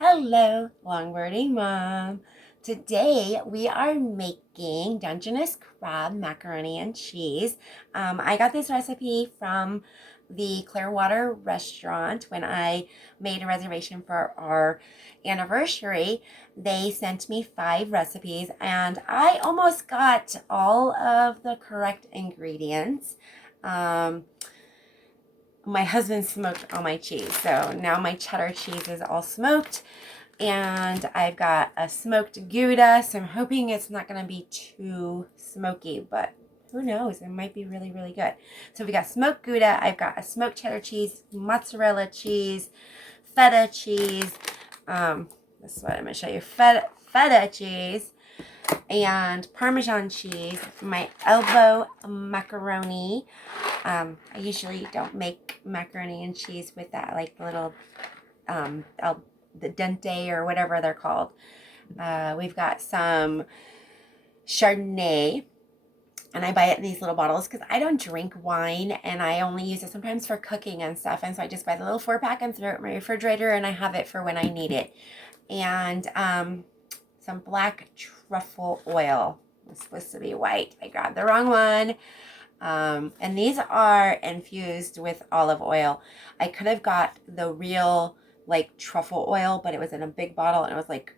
Hello, longboarding mom. Today we are making Dungeness crab macaroni and cheese. I got this recipe from the Clearwater restaurant when I made a reservation for our anniversary. They sent me 5 recipes and I almost got all of the correct ingredients. My husband smoked all my cheese, so now my cheddar cheese is all smoked, and I've got a smoked Gouda, so I'm hoping it's not going to be too smoky, but who knows, it might be really, really good. So we got smoked Gouda, I've got a smoked cheddar cheese, mozzarella cheese, feta cheese, this is what I'm going to show you, feta cheese, and Parmesan cheese, my elbow macaroni. I usually don't make macaroni and cheese with that, like the little, the dente or whatever they're called. We've got some Chardonnay, and I buy it in these little bottles because I don't drink wine, and I only use it sometimes for cooking and stuff. And so I just buy the little 4-pack and throw it in my refrigerator, and I have it for when I need it. And some black truffle oil. It's supposed to be white. I grabbed the wrong one. And these are infused with olive oil. I could have got the real like truffle oil, but it was in a big bottle and it was like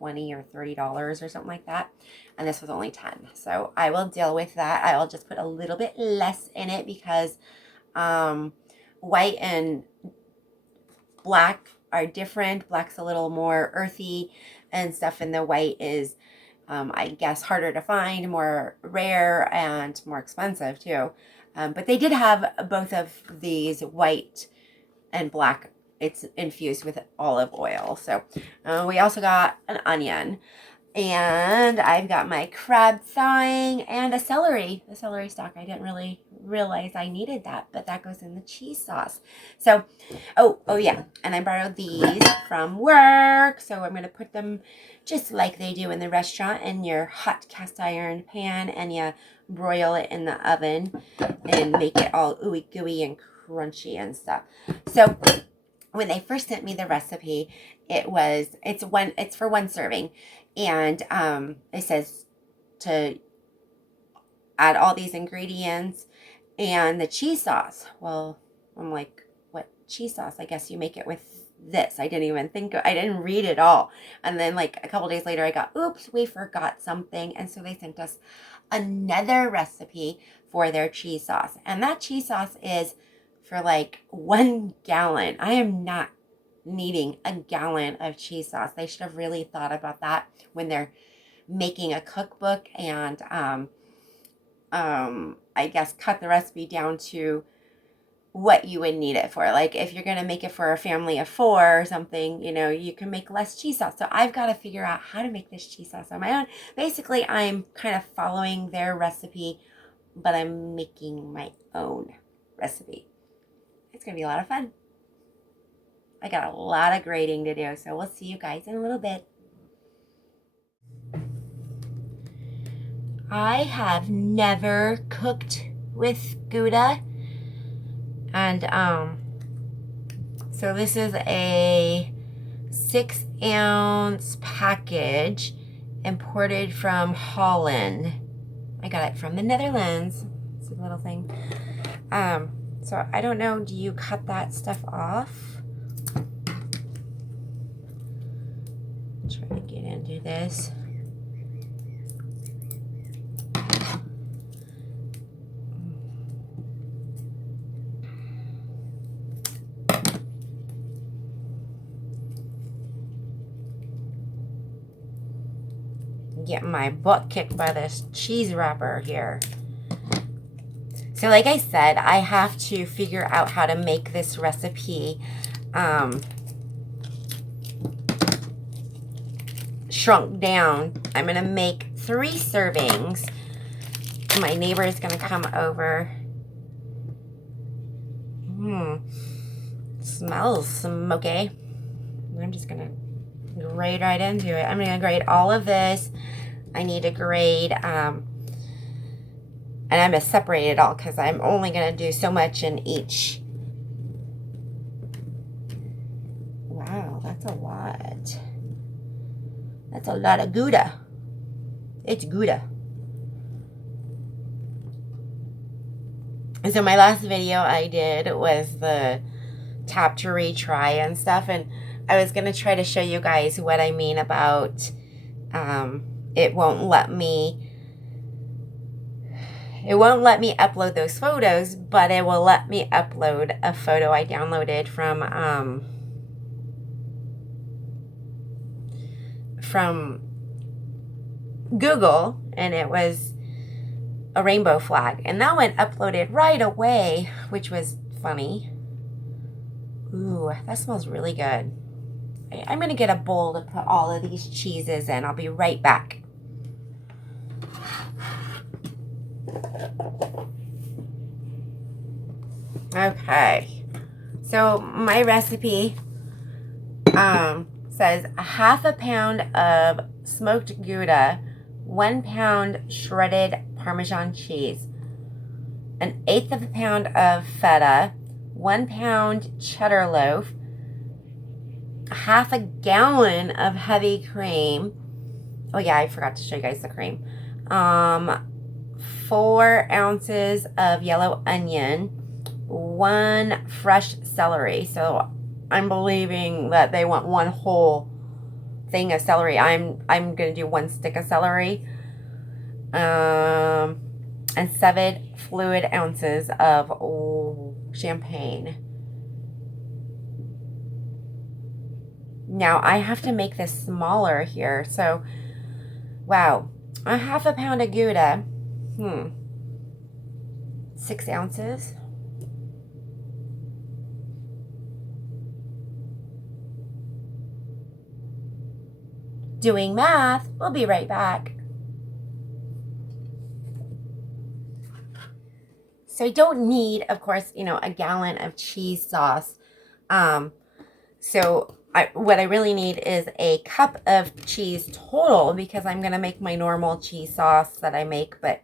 $20 or $30 or something like that. And this was only 10. So I will deal with that. I will just put a little bit less in it because white and black are different. Black's a little more earthy and stuff, and the white is I guess harder to find, more rare, and more expensive too. But they did have both of these, white and black. It's infused with olive oil. So we also got an onion, and I've got my crab thawing and a celery stalk. I didn't really realize I needed that, but that goes in the cheese sauce. So, oh yeah, and I borrowed these from work, so I'm going to put them just like they do in the restaurant in your hot cast iron pan, and you broil it in the oven and make it all ooey gooey and crunchy and stuff. So when they first sent me the recipe, it's for 1 serving, and it says to add all these ingredients and the cheese sauce. Well, I'm like, what cheese sauce? I guess you make it with this. I didn't read it all. And then like a couple days later I got, oops, we forgot something. And so they sent us another recipe for their cheese sauce. And that cheese sauce is for like 1 gallon. I am not needing a gallon of cheese sauce. They should have really thought about that when they're making a cookbook, and I guess cut the recipe down to what you would need it for. Like if you're going to make it for a family of 4 or something, you can make less cheese sauce. So I've got to figure out how to make this cheese sauce on my own. Basically, I'm kind of following their recipe, but I'm making my own recipe. It's going to be a lot of fun. I got a lot of grading to do, so we'll see you guys in a little bit. I have never cooked with Gouda, and so this is a 6-ounce package imported from Holland. I got it from the Netherlands. It's a little thing. So I don't know, do you cut that stuff off? Try to get into this. Get my butt kicked by this cheese wrapper here. So like I said, I have to figure out how to make this recipe shrunk down. I'm going to make 3 servings. My neighbor is going to come over. Smells smoky. I'm just going to grate right into it. I'm going to grate all of this. I need to grate, and I'm going to separate it all because I'm only going to do so much in each wow, that's a lot. That's a lot of Gouda. It's Gouda. So my last video I did was the tap to retry and stuff, and I was going to try to show you guys what I mean about it won't let me upload those photos, but it will let me upload a photo I downloaded from Google, and it was a rainbow flag, and that one uploaded right away, which was funny. Ooh, that smells really good. I'm gonna get a bowl to put all of these cheeses in. I'll be right back. Okay, so my recipe says a half a pound of smoked Gouda, 1 pound shredded Parmesan cheese, an eighth of a pound of feta, 1 pound cheddar loaf, half a gallon of heavy cream. Oh yeah, I forgot to show you guys the cream. 4 ounces of yellow onion, 1 fresh celery. So I'm believing that they want 1 whole thing of celery. I'm gonna do 1 stick of celery. And 7 fluid ounces of champagne. Now I have to make this smaller here. So, wow, a half a pound of Gouda. 6 ounces. Doing math. We'll be right back. So I don't need, of course, a gallon of cheese sauce. So what I really need is a cup of cheese total, because I'm going to make my normal cheese sauce that I make, but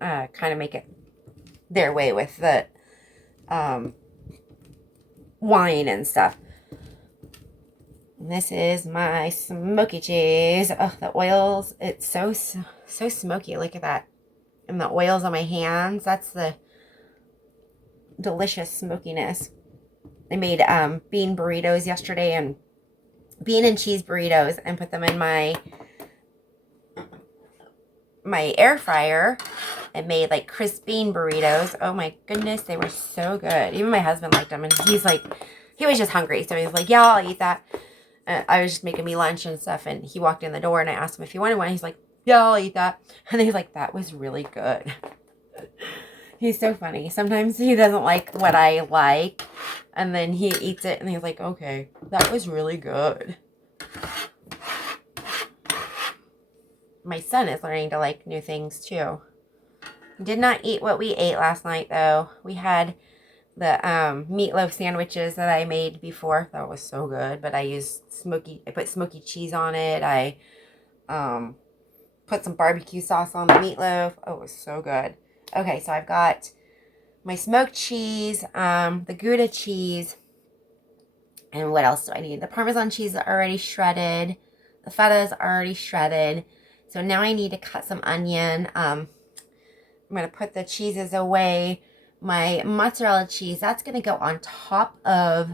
kind of make it their way with the wine and stuff. And this is my smoky cheese. Oh, the oils, it's so smoky. Look at that. And the oils on my hands, that's the delicious smokiness. I made bean burritos yesterday, and bean and cheese burritos, and put them in my air fryer and made like crisp bean burritos. Oh my goodness, they were so good. Even my husband liked them, and he was just hungry, so he was like, yeah, I'll eat that. I was just making me lunch and stuff, and he walked in the door, and I asked him if he wanted one. He's like, yeah, I'll eat that. And he's like, that was really good. He's so funny. Sometimes he doesn't like what I like, and then he eats it, and he's like, okay, that was really good. My son is learning to like new things, too. Did not eat what we ate last night, though. We had the meatloaf sandwiches that I made before. That was so good, but I put smoky cheese on it. I put some barbecue sauce on the meatloaf. Oh, it was so good. Okay, so I've got my smoked cheese, the Gouda cheese, and what else do I need? The Parmesan cheese is already shredded. The feta is already shredded. So now I need to cut some onion. I'm going to put the cheeses away. My mozzarella cheese, that's going to go on top of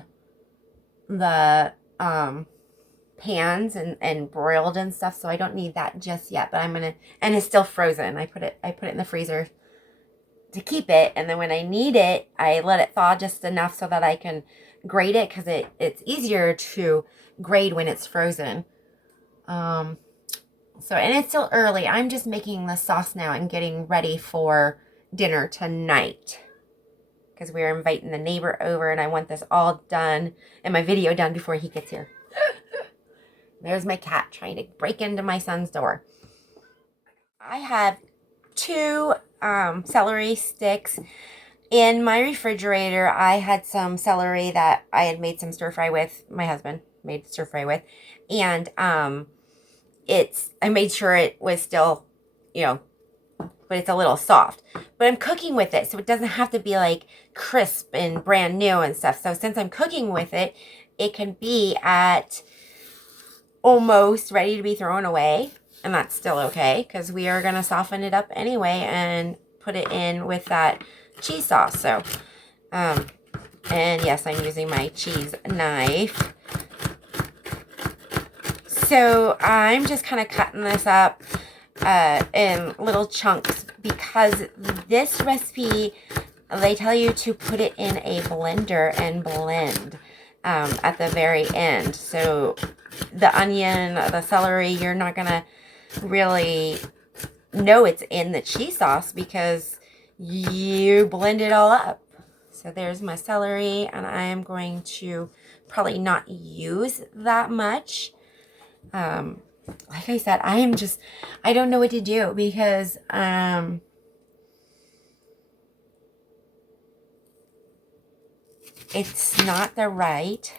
the pans and broiled and stuff, so I don't need that just yet, but and it's still frozen. I put it in the freezer to keep it, and then when I need it, I let it thaw just enough so that I can grate it, because it's easier to grate when it's frozen. And it's still early. I'm just making the sauce now and getting ready for dinner tonight, because we're inviting the neighbor over, and I want this all done and my video done before he gets here. There's my cat trying to break into my son's door. I have 2 celery sticks in my refrigerator. I had some celery that I had made some stir fry with. My husband made stir fry with, and I made sure it was still, but it's a little soft. But I'm cooking with it, so it doesn't have to be like crisp and brand new and stuff. So since I'm cooking with it, it can be at almost ready to be thrown away. And that's still okay, because we are going to soften it up anyway and put it in with that cheese sauce. So, and yes, I'm using my cheese knife. So I'm just kind of cutting this up in little chunks, because this recipe, they tell you to put it in a blender and blend at the very end. So the onion, the celery, you're not going to really know it's in the cheese sauce because you blend it all up. So there's my celery, and I am going to probably not use that much. Like I said, I don't know what to do, because it's not the right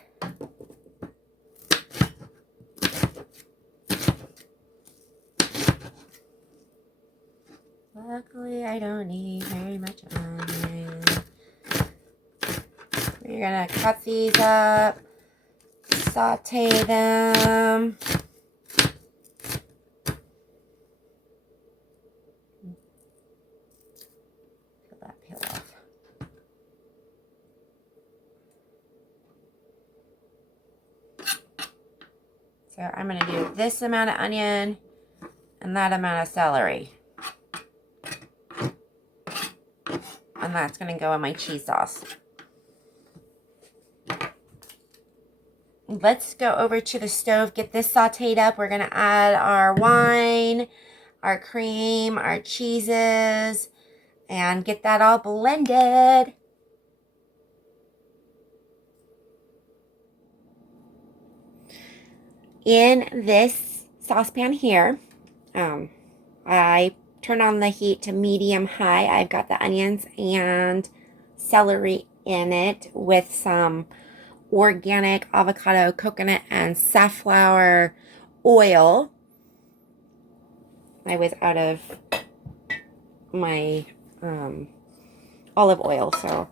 luckily I don't need very much onion. We're gonna cut these up, saute them. Peel that peel off. So I'm gonna do this amount of onion and that amount of celery. And that's gonna go in my cheese sauce. Let's go over to the stove, get this sauteed up. We're going to add our wine, our cream, our cheeses, and get that all blended. In this saucepan here, I turn on the heat to medium high. I've got the onions and celery in it with some organic avocado, coconut, and safflower oil. I was out of my olive oil, so,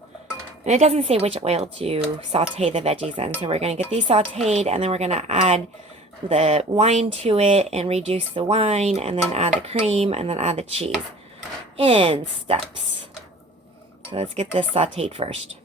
and it doesn't say which oil to saute the veggies in. So we're going to get these sauteed, and then we're going to add the wine to it and reduce the wine, and then add the cream, and then add the cheese in steps. So let's get this sauteed first.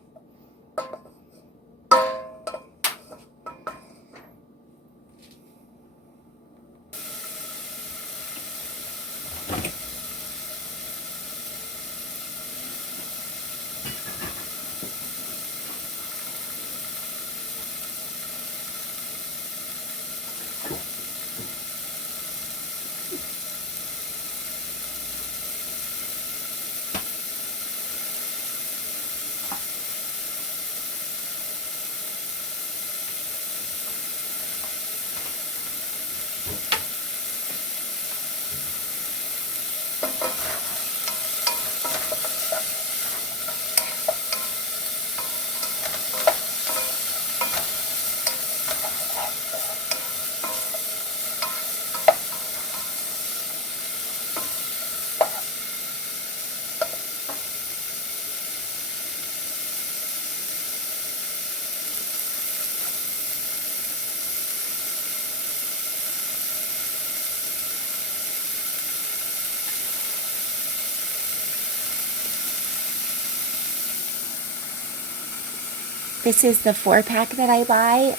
This is the 4-pack that I buy,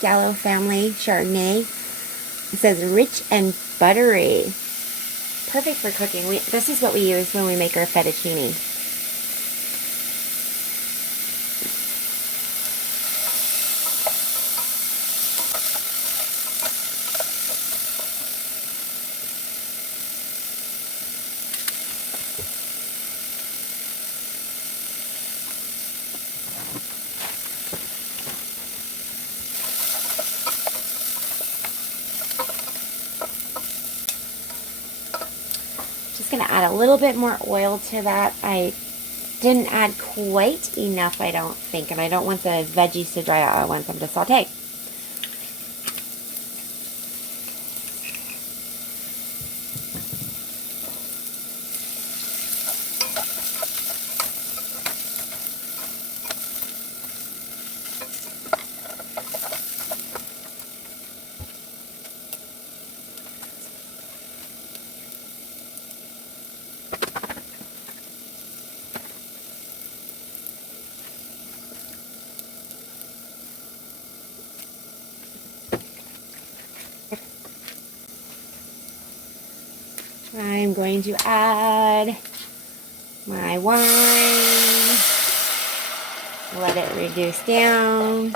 Gallo Family Chardonnay. It says rich and buttery. Perfect for cooking. This is what we use when we make our fettuccine. Just going to add a little bit more oil to that. I didn't add quite enough, I don't think, and I don't want the veggies to dry out. I want them to saute. I'm going to add my wine. Let it reduce down.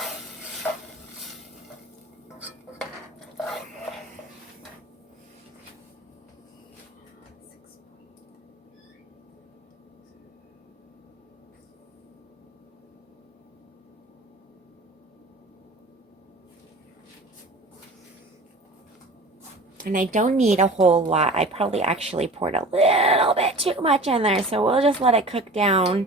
And I don't need a whole lot. I probably actually poured a little bit too much in there. So we'll just let it cook down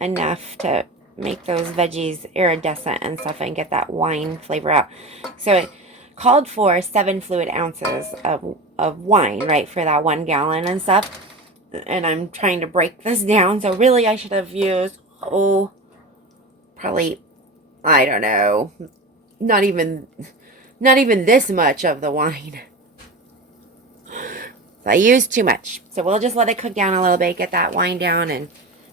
enough to make those veggies iridescent and stuff and get that wine flavor out. So it called for 7 fluid ounces of wine, right, for that 1 gallon and stuff. And I'm trying to break this down. So really I should have used, probably, I don't know, not even this much of the wine. So I used too much. So we'll just let it cook down a little bit, get that wine down, and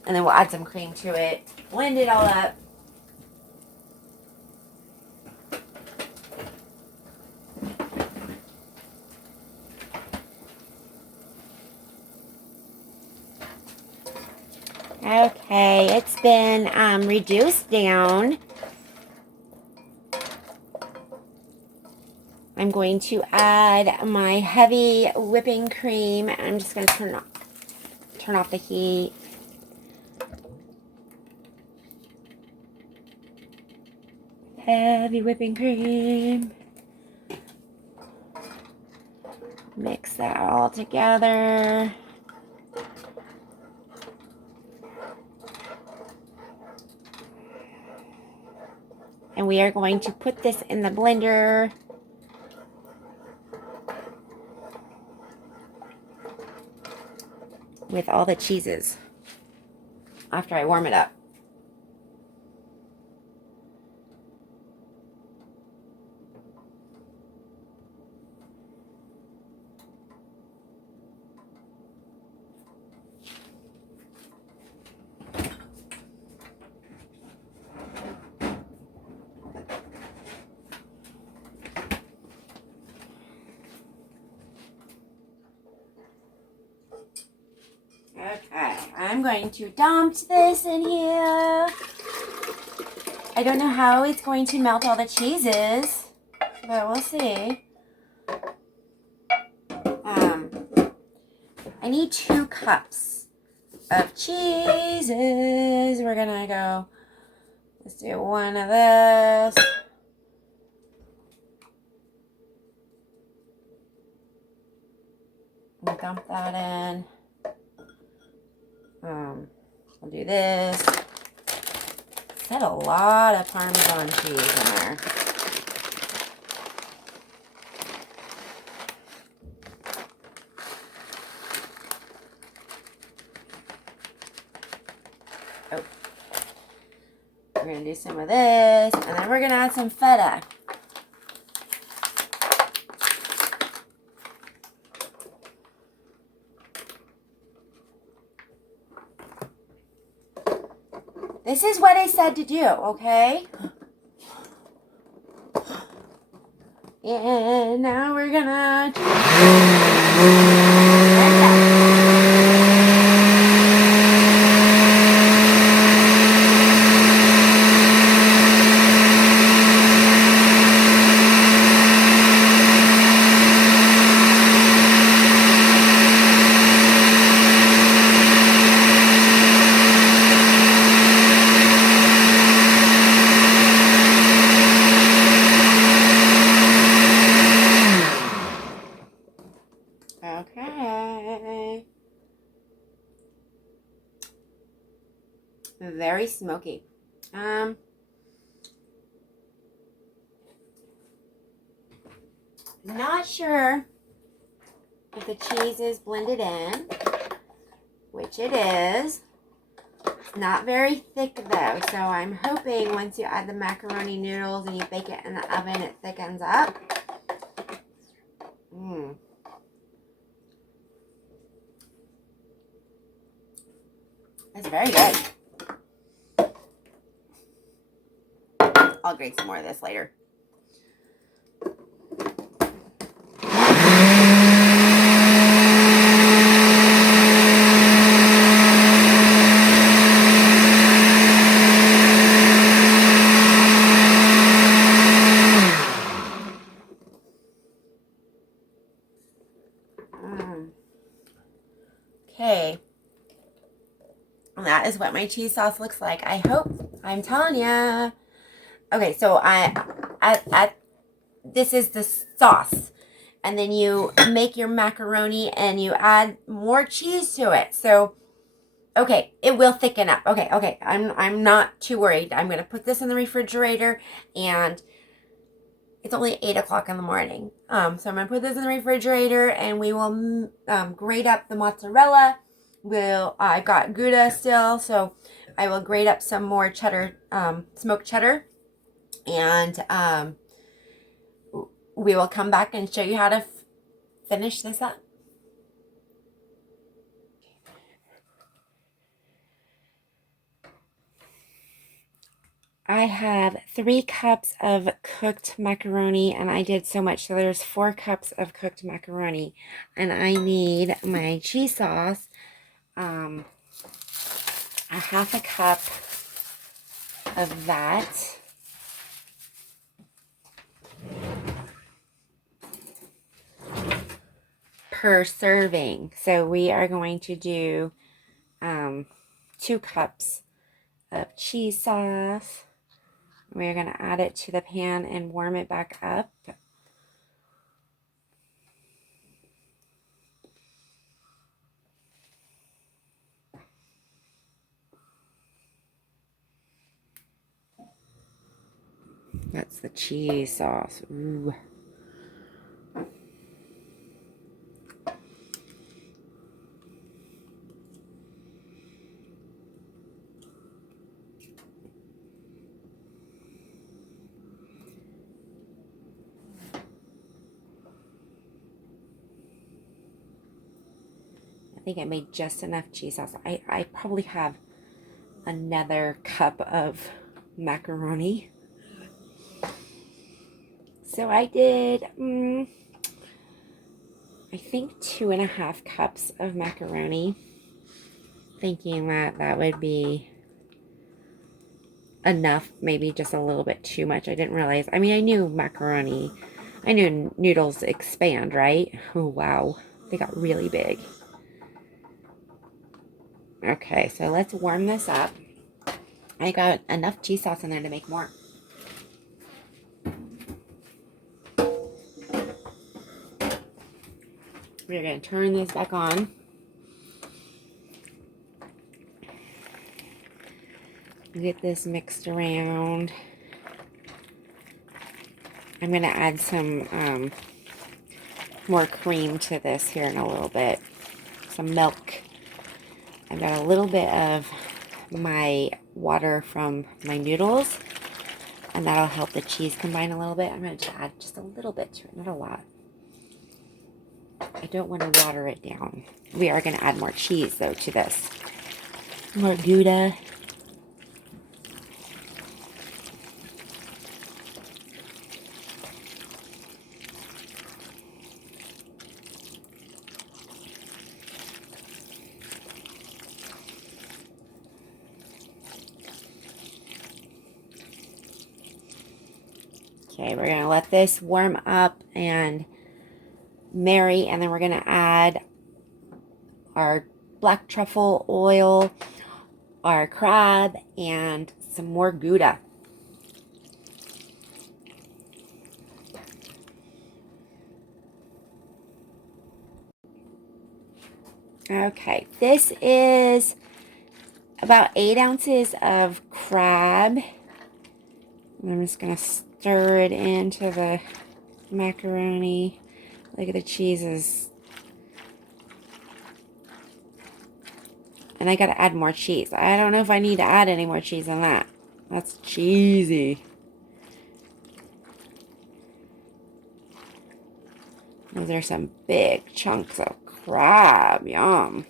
then we'll add some cream to it. Blend it all up. Okay, it's been reduced down. I'm going to add my heavy whipping cream. I'm just going to turn off the heat. Heavy whipping cream. Mix that all together. And we are going to put this in the blender. With all the cheeses after I warm it up. Okay, I'm going to dump this in here. I don't know how it's going to melt all the cheeses, but we'll see. I need 2 cups of cheeses. We're gonna go, let's do 1 of this. We'll dump that in. We'll do this. That's a lot of Parmesan cheese in there. Oh. We're going to do some of this, and then we're going to add some feta. This is what I said to do, okay? And now we're gonna... Okay. Very smoky. Not sure if the cheese is blended in, which it is. Not very thick though, so I'm hoping once you add the macaroni noodles and you bake it in the oven, it thickens up. It's very good. I'll grate some more of this later. that is what my cheese sauce looks like. I hope. I'm telling you. Okay, so this is the sauce. And then you make your macaroni and you add more cheese to it. So, okay, it will thicken up. Okay. I'm not too worried. I'm going to put this in the refrigerator, and it's only 8 o'clock in the morning. So I'm going to put this in the refrigerator, and we will grate up the mozzarella. I've got Gouda still, so I will grate up some more cheddar, smoked cheddar, and we will come back and show you how to finish this up. I have 3 cups of cooked macaroni, and I did so much, so there's 4 cups of cooked macaroni, and I need my cheese sauce, a half a cup of that, per serving. So we are going to do 2 cups of cheese sauce. We're going to add it to the pan and warm it back up. That's the cheese sauce. Ooh. I think I made just enough cheese sauce. I probably have another cup of macaroni. So I did, I think 2.5 cups of macaroni, thinking that would be enough, maybe just a little bit too much. I didn't realize. I mean, I knew noodles expand, right? Oh, wow. They got really big. Okay, so let's warm this up. I got enough cheese sauce in there to make more. We're going to turn this back on. Get this mixed around. I'm going to add some more cream to this here in a little bit. Some milk. I've got a little bit of my water from my noodles, and that'll help the cheese combine a little bit. I'm going to add just a little bit to it, not a lot. I don't want to water it down. We are going to add more cheese, though, to this. More Gouda. Okay, we're going to let this warm up and marry, and then we're going to add our black truffle oil, our crab, and some more Gouda. Okay, this is about 8 ounces of crab. I'm just going to stir it into the macaroni. Look at the cheeses. And I got to add more cheese. I don't know if I need to add any more cheese than that. That's cheesy. Those are some big chunks of crab. Yum.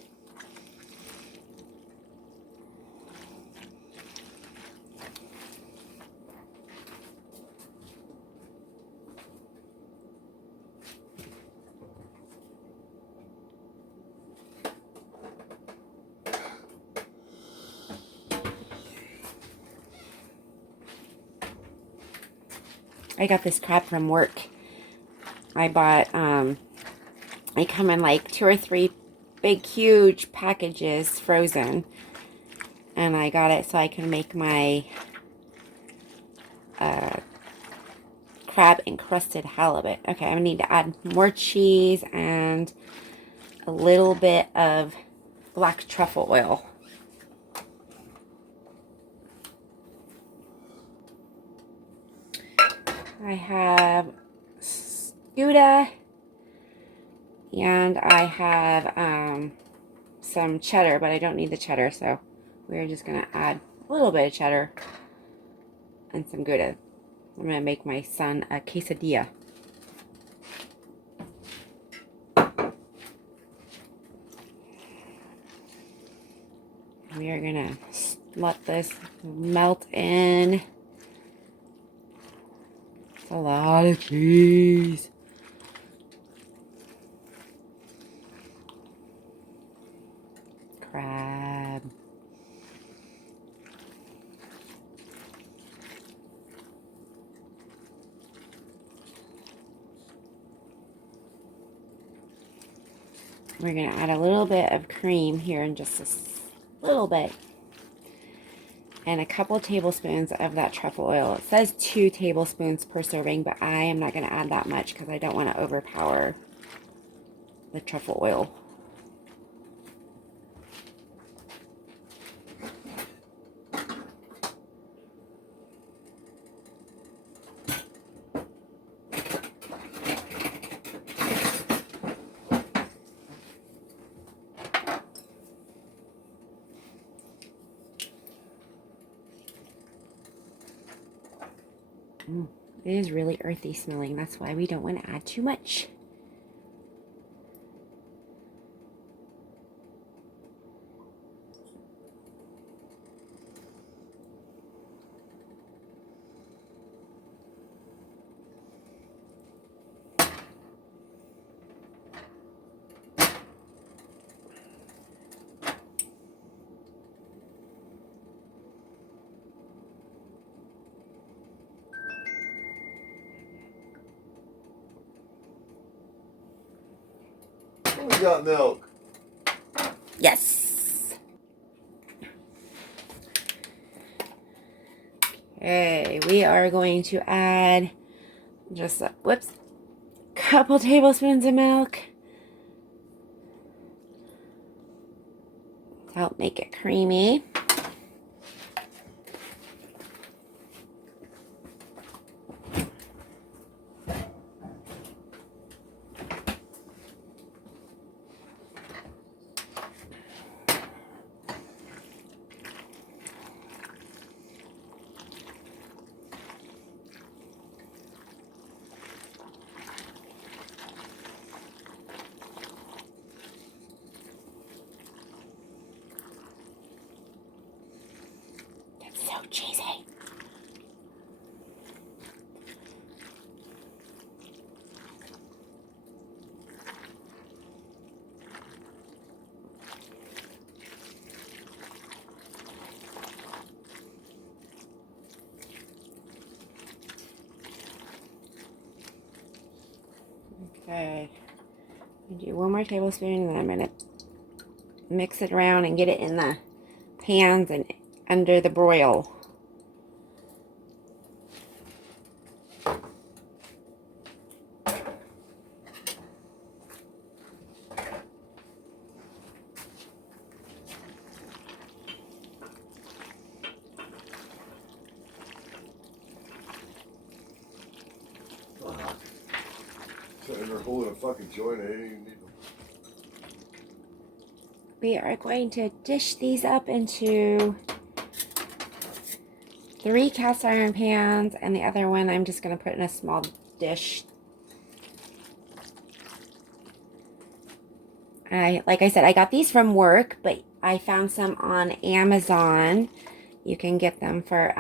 I got this crab from work. I bought, they come in like 2 or 3 big, huge packages, frozen. And I got it so I can make my crab encrusted halibut. Okay, I need to add more cheese and a little bit of black truffle oil. I have Gouda, and I have some cheddar, but I don't need the cheddar, so we're just going to add a little bit of cheddar and some Gouda. I'm going to make my son a quesadilla. We are going to let this melt in. It's a lot of cheese. Crab. We're going to add a little bit of cream here in just a little bit. And a couple tablespoons of that truffle oil. It says 2 tablespoons per serving, but I am not going to add that much because I don't want to overpower the truffle oil. It is really earthy smelling. That's why we don't want to add too much. We got milk. Yes. Okay, we are going to add just a couple tablespoons of milk to help make it creamy. So cheesy. Okay. Do 1 more tablespoon, and then I'm going to mix it around and get it in the pans and under the broil. Sitting there holding a fucking joint. I didn't even need them. We are going to dish these up into 3 cast iron pans, and the other one I'm just going to put in a small dish. Like I said, I got these from work, but I found some on Amazon. You can get them for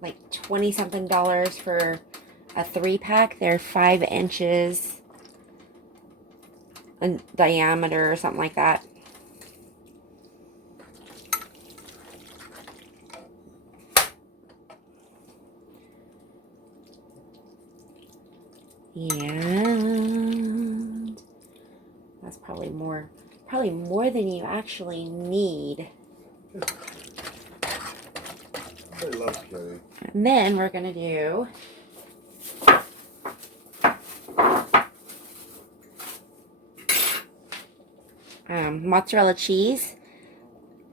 like $20-something for a 3-pack. They're 5 inches in diameter or something like that. And that's probably more than you actually need. love Kenny. And then we're going to do mozzarella cheese,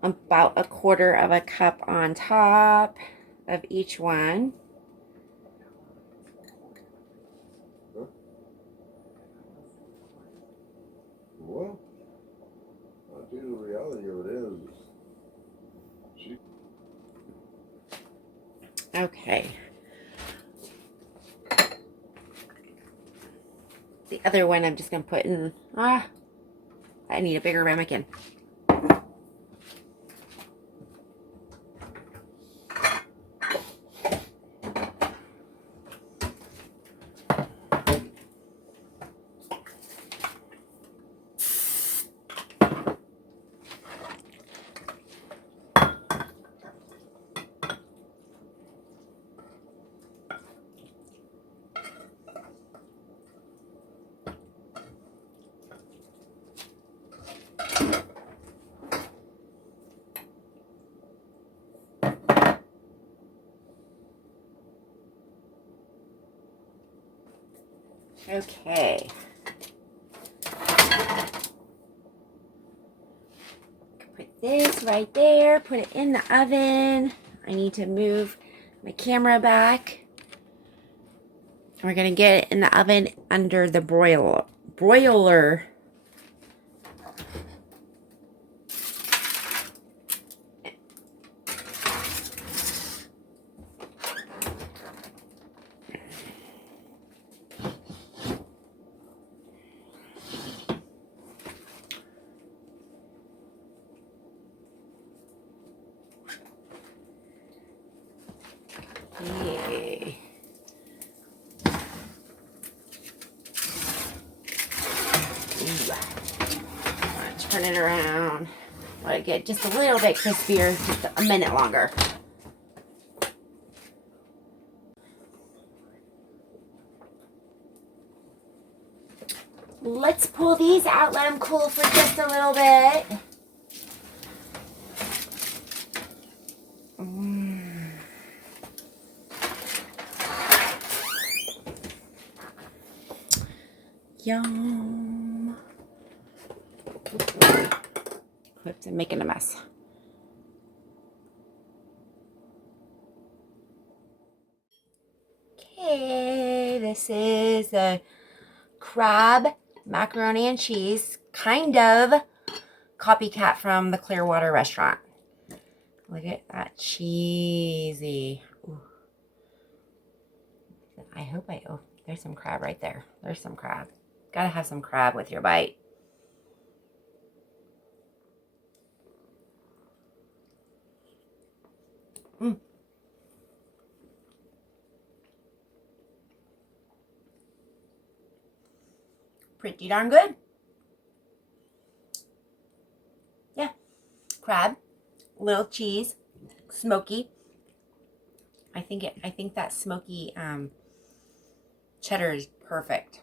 about a quarter of a cup on top of each one. Huh? Well, I think the reality of it is she. Okay. The other one I'm just going to put in, I need a bigger ramekin. Okay. Put this right there, put it in the oven. I need to move my camera back. We're going to get it in the oven under the broiler. Yay. Turn it around. Let it get just a little bit crispier, just a minute longer. Let's pull these out, let them cool for just a little bit. Yum. Oops, I'm making a mess. Okay, this is a crab macaroni and cheese, kind of copycat from the Clearwater restaurant. Look at that cheesy. Ooh. I hope oh, there's some crab right there. There's some crab. Gotta have some crab with your bite. Mm. Pretty darn good. Yeah. Crab, little cheese, smoky. I think that smoky cheddar is perfect.